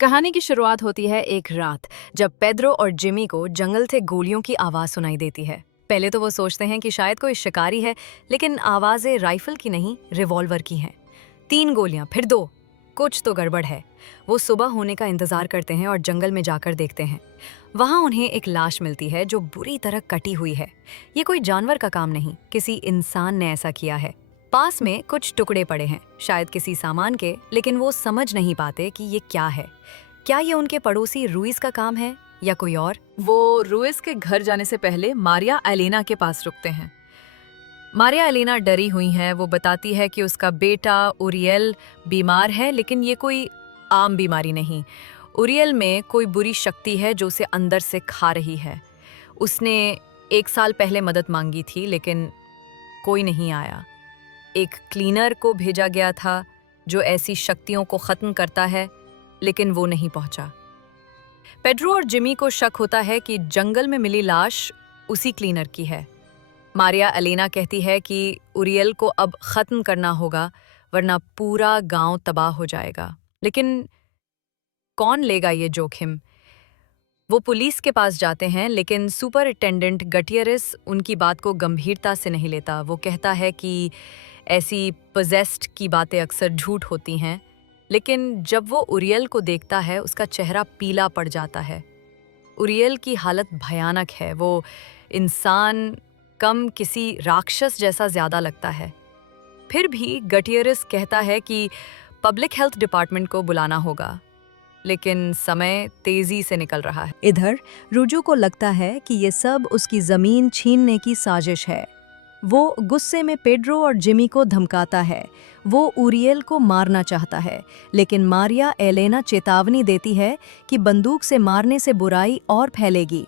कहानी की शुरुआत होती है एक रात जब पेड्रो और जिमी को जंगल से गोलियों की आवाज सुनाई देती है। पहले तो वो सोचते हैं कि शायद कोई शिकारी है, लेकिन आवाजें राइफल की नहीं, रिवॉल्वर की हैं। 3 गोलियां, फिर 2। कुछ तो गड़बड़ है। वो सुबह होने का इंतजार करते हैं और जंगल में जाकर देखते हैं। वहां उन्हें एक लाश मिलती है जो बुरी तरह कटी हुई है। ये कोई जानवर का काम नहीं, किसी इंसान ने ऐसा किया है। पास में कुछ टुकड़े पड़े हैं, शायद किसी सामान के, लेकिन वो समझ नहीं पाते कि ये क्या है। क्या ये उनके पड़ोसी रुइस का काम है या कोई और? वो रुइस के घर जाने से पहले मारिया एलेना के पास रुकते हैं। मारिया एलेना डरी हुई हैं। वो बताती है कि उसका बेटा उरियल बीमार है, लेकिन ये कोई आम बीमारी नहीं। उरियल में कोई बुरी शक्ति है जो उसे अंदर से खा रही है। उसने 1 साल पहले मदद मांगी थी, लेकिन कोई नहीं आया। एक क्लीनर को भेजा गया था जो ऐसी शक्तियों को खत्म करता है, लेकिन वो नहीं पहुंचा। पेड्रो और जिमी को शक होता है कि जंगल में मिली लाश उसी क्लीनर की है। मारिया एलेना कहती है कि उरियल को अब खत्म करना होगा, वरना पूरा गांव तबाह हो जाएगा। लेकिन कौन लेगा ये जोखिम? वो पुलिस के पास जाते हैं, लेकिन सुपरिटेंडेंट गटियरस उनकी बात को गंभीरता से नहीं लेता। वो कहता है कि ऐसी पोजेस्ड की बातें अक्सर झूठ होती हैं। लेकिन जब वो उरियल को देखता है, उसका चेहरा पीला पड़ जाता है। उरियल की हालत भयानक है। वो इंसान कम किसी राक्षस जैसा ज्यादा लगता है। फिर भी गटियरस कहता है कि पब्लिक हेल्थ डिपार्टमेंट को बुलाना होगा, लेकिन समय तेजी से निकल रहा है। इधर रुजू को लगता है कि ये सब उसकी जमीन छीनने की साजिश है। वो गुस्से में पेड्रो और जिमी को धमकाता है। वो उरियल को मारना चाहता है, लेकिन मारिया एलेना चेतावनी देती है कि बंदूक से मारने से बुराई और फैलेगी।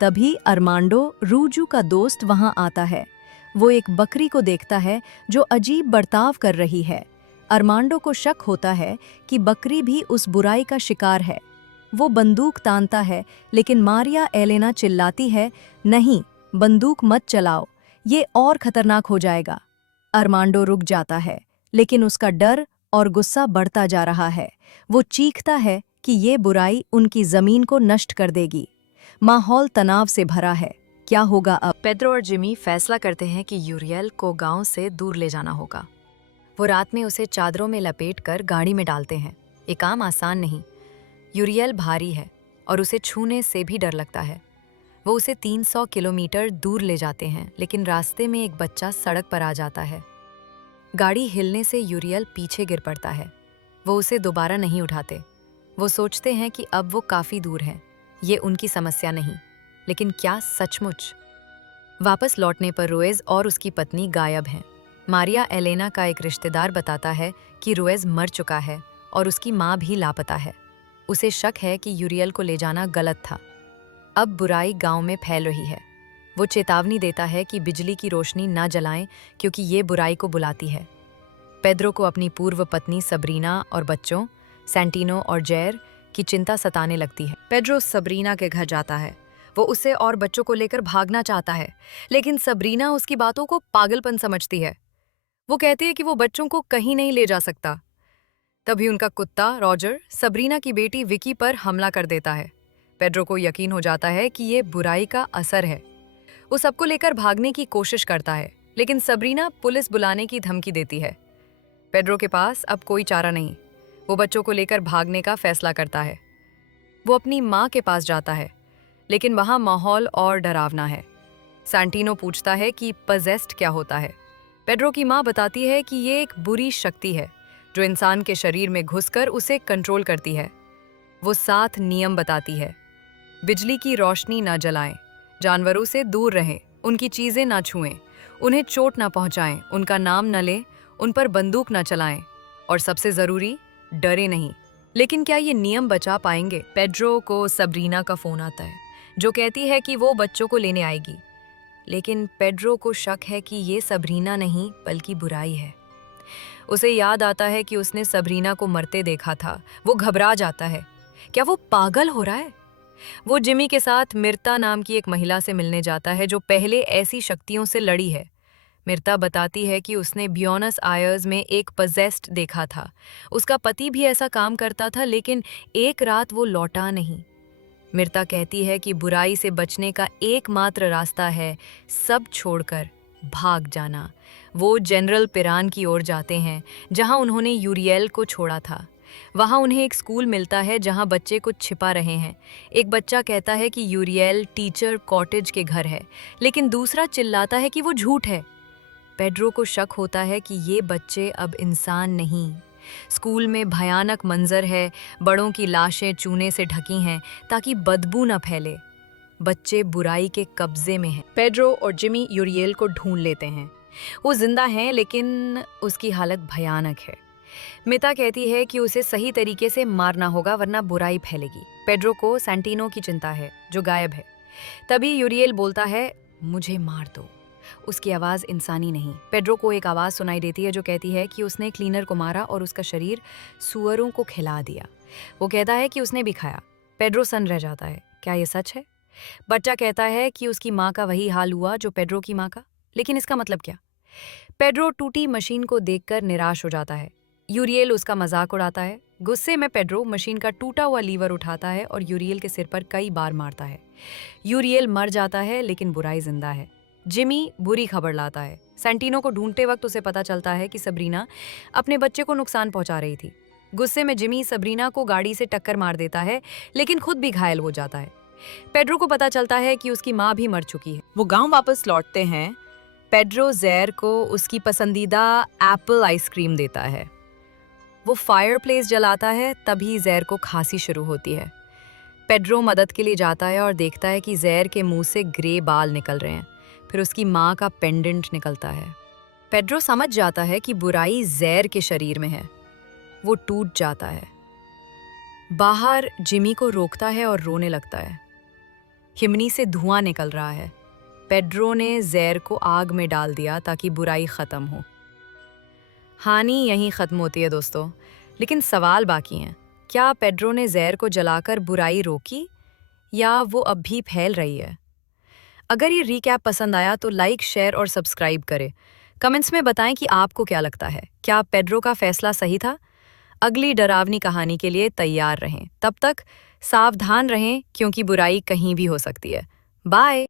तभी अरमांडो, रूजू का दोस्त, वहां आता है। वो एक बकरी को देखता है जो अजीब बर्ताव कर रही है। अरमांडो को शक होता है कि बकरी भी उस बुराई का शिकार है। वो बंदूक तानता है, लेकिन मारिया एलेना चिल्लाती है, नहीं, बंदूक मत चलाओ, ये और खतरनाक हो जाएगा। अरमांडो रुक जाता है, लेकिन उसका डर और गुस्सा बढ़ता जा रहा है। वो चीखता है कि ये बुराई उनकी जमीन को नष्ट कर देगी। माहौल तनाव से भरा है। क्या होगा अब? पेड्रो और जिमी फैसला करते हैं कि यूरियल को गांव से दूर ले जाना होगा। वो रात में उसे चादरों में लपेटकर गाड़ी में डालते हैं। ये काम आसान नहीं। यूरियल भारी है और उसे छूने से भी डर लगता है। वो उसे 300 किलोमीटर दूर ले जाते हैं, लेकिन रास्ते में एक बच्चा सड़क पर आ जाता है। गाड़ी हिलने से यूरियल पीछे गिर पड़ता है। वो उसे दोबारा नहीं उठाते। वो सोचते हैं कि अब वो काफ़ी दूर हैं, ये उनकी समस्या नहीं। लेकिन क्या सचमुच? वापस लौटने पर रोएज और उसकी पत्नी गायब हैं। मारिया एलेना का एक रिश्तेदार बताता है कि रोएज मर चुका है और उसकी माँ भी लापता है। उसे शक है कि यूरियल को ले जाना गलत था। अब बुराई गांव में फैल रही है। वो चेतावनी देता है कि बिजली की रोशनी ना जलाएं, क्योंकि ये बुराई को बुलाती है। पेड्रो को अपनी पूर्व पत्नी सबरीना और बच्चों सैंटिनो और जैर की चिंता सताने लगती है। पेड्रो सबरीना के घर जाता है। वो उसे और बच्चों को लेकर भागना चाहता है, लेकिन सबरीना उसकी बातों को पागलपन समझती है। वो कहती है कि वो बच्चों को कहीं नहीं ले जा सकता। तभी उनका कुत्ता रॉजर सबरीना की बेटी विकी पर हमला कर देता है। पेड्रो को यकीन हो जाता है कि ये बुराई का असर है। वो सबको लेकर भागने की कोशिश करता है, लेकिन सबरीना पुलिस बुलाने की धमकी देती है। पेड्रो के पास अब कोई चारा नहीं। वो बच्चों को लेकर भागने का फैसला करता है। वो अपनी माँ के पास जाता है, लेकिन वहाँ माहौल और डरावना है। सैंटिनो पूछता है कि पजेस्ड क्या होता है। पेड्रो की माँ बताती है कि ये एक बुरी शक्ति है जो इंसान के शरीर में घुसकर उसे कंट्रोल करती है। वो 7 नियम बताती है। बिजली की रोशनी ना जलाएं, जानवरों से दूर रहें, उनकी चीजें ना छुएं, उन्हें चोट ना पहुंचाएं, उनका नाम न लें, उन पर बंदूक ना चलाएं, और सबसे जरूरी, डरे नहीं। लेकिन क्या ये नियम बचा पाएंगे? पेड्रो को सबरीना का फोन आता है, जो कहती है कि वो बच्चों को लेने आएगी। लेकिन पेड्रो को शक है कि ये सबरीना नहीं, बल्कि बुराई है। उसे याद आता है कि उसने सबरीना को मरते देखा था। वो घबरा जाता है। क्या वो पागल हो रहा है? वो जिमी के साथ मिर्ता नाम की एक महिला से मिलने जाता है जो पहले ऐसी शक्तियों से लड़ी है। मिर्ता बताती है कि उसने ब्यूनस आयर्स में एक पजेस्ट देखा था। उसका पति भी ऐसा काम करता था, लेकिन एक रात वो लौटा नहीं। मिर्ता कहती है कि बुराई से बचने का एकमात्र रास्ता है सब छोड़कर भाग जाना। वो जनरल पिरान की ओर जाते हैं, जहां उन्होंने यूरियल को छोड़ा था। वहां उन्हें एक स्कूल मिलता है जहां बच्चे कुछ छिपा रहे हैं। एक बच्चा कहता है कि यूरियल टीचर कॉटेज के घर है, लेकिन दूसरा चिल्लाता है कि वो झूठ है। पेड्रो को शक होता है कि ये बच्चे अब इंसान नहीं। स्कूल में भयानक मंजर है, बड़ों की लाशें चूने से ढकी हैं ताकि बदबू न फैले। बच्चे बुराई के कब्जे में हैं। पेड्रो और जिमी यूरियल को ढूंढ लेते हैं। वो जिंदा है, लेकिन उसकी हालत भयानक है। मिता कहती है कि उसे सही तरीके से मारना होगा, वरना बुराई फैलेगी। पेड्रो को सैंटिनो की चिंता है, जो गायब है। तभी यूरियल बोलता है, मुझे मार दो। उसकी आवाज़ इंसानी नहीं। पेड्रो को एक आवाज़ सुनाई देती है जो कहती है कि उसने क्लीनर को मारा और उसका शरीर सुअरों को खिला दिया। वो कहता है कि उसने भी खाया। पेड्रो सन्न रह जाता है। क्या ये सच है? बच्चा कहता है कि उसकी माँ का वही हाल हुआ जो पेड्रो की माँ का। लेकिन इसका मतलब क्या? पेड्रो टूटी मशीन को देखकर निराश हो जाता है। यूरियल उसका मजाक उड़ाता है। गुस्से में पेड्रो मशीन का टूटा हुआ लीवर उठाता है और यूरियल के सिर पर कई बार मारता है। यूरियल मर जाता है, लेकिन बुराई जिंदा है। जिमी बुरी खबर लाता है। सैंटिनो को ढूंढते वक्त उसे पता चलता है कि सबरीना अपने बच्चे को नुकसान पहुंचा रही थी। गुस्से में जिमी सबरीना को गाड़ी से टक्कर मार देता है, लेकिन खुद भी घायल हो जाता है। पेड्रो को पता चलता है कि उसकी माँ भी मर चुकी है। वो गांव वापस लौटते हैं। पेड्रो जैर को उसकी पसंदीदा एप्पल आइसक्रीम देता है। वो फायरप्लेस जलाता है, तभी जैर को खांसी शुरू होती है। पेड्रो मदद के लिए जाता है और देखता है कि जैर के मुंह से ग्रे बाल निकल रहे हैं। फिर उसकी माँ का पेंडेंट निकलता है। पेड्रो समझ जाता है कि बुराई जैर के शरीर में है। वो टूट जाता है। बाहर जिमी को रोकता है और रोने लगता है। चिमनी से धुआं निकल रहा है। पेड्रो ने जैर को आग में डाल दिया ताकि बुराई खत्म हो। कहानी यहीं खत्म होती है दोस्तों, लेकिन सवाल बाकी हैं। क्या पेड्रो ने जैर को जलाकर बुराई रोकी, या वो अब भी फैल रही है? अगर ये रीकैप पसंद आया तो लाइक, शेयर और सब्सक्राइब करें। कमेंट्स में बताएं कि आपको क्या लगता है। क्या पेड्रो का फैसला सही था? अगली डरावनी कहानी के लिए तैयार रहें। तब तक सावधान रहें, क्योंकि बुराई कहीं भी हो सकती है। बाय।